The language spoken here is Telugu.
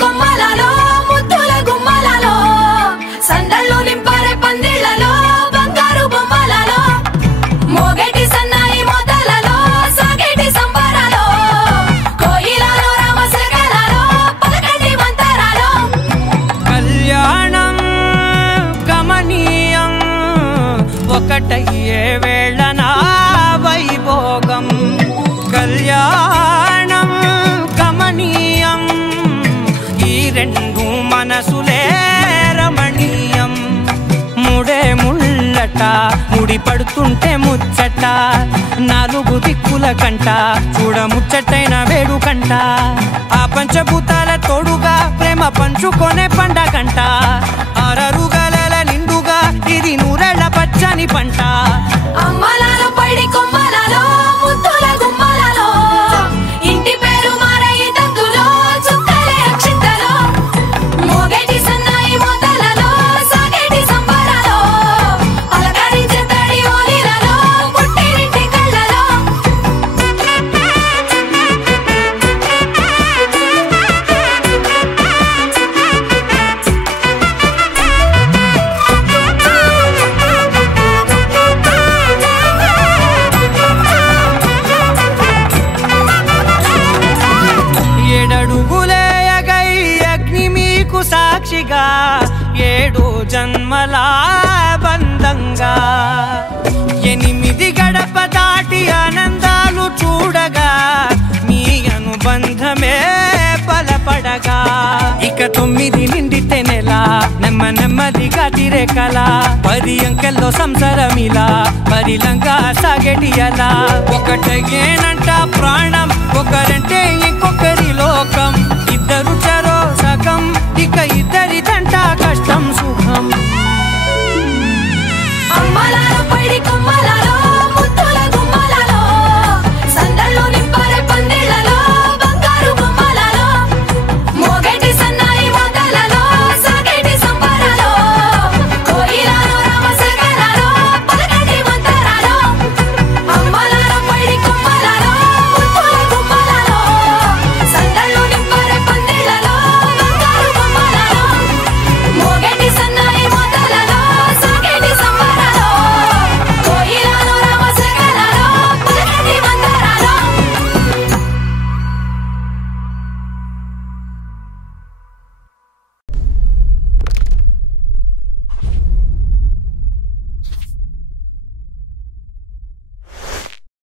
కొమ్మలలో ముద్దుల గుమ్మలలో సందళ్ళు నింపారే పందిళ్లలో బంగారు బొమ్మలలో మోగేటి సన్నాయి మోతలలో సాగేటి సంబరాలో కోయిలలో రామశకలలో పలకటి మంతరాలో కళ్యాణం గమనీయం ఒకటయ్యే వేళనా వైభోగం కళ్యాణం గమనీయం ఈ రెండు మనసులే రమణీయం ముడే ముళ్ళట ముడి పడుతుంటే ముచ్చట నాలుగు దిక్కుల కంట చూడ ముచ్చటైన వేడుకంట ఆ పంచభూతాల తోడుగా ప్రేమ పంచుకొనే పండగంట అరరుగల నిండుగా ఇది నూరెళ్ళ పచ్చని పంట అమ్మలాలో పడి కొమ్మలలో ముద్దుల గుమ్మలలో ఇంటి పేరు మారయి తందులో చుక్కలే అక్షింతలో మోగేటి సన్నాయి మోతలలో సాగేటి సంబరాలో పలకరించే తడి ఓలిలలో పుట్టినింటి కళ్ళలో ఏడడుగులేయగై అగ్ని మీకు సాక్షిగా ఏడు జన్మల బంధంగా 8 గడప దాటి ఆనందాలు చూడగా మీ అనుబంధమే బలపడగా ఇక 9 నిండితే నెల నెమ్మదిగా తిరే కల 10 అంకెల్లో సంసారమిలా పరిలంగా సాగేటి అలా ఒకటేనంట ప్రాణం ఒకరంటే ఇంకొక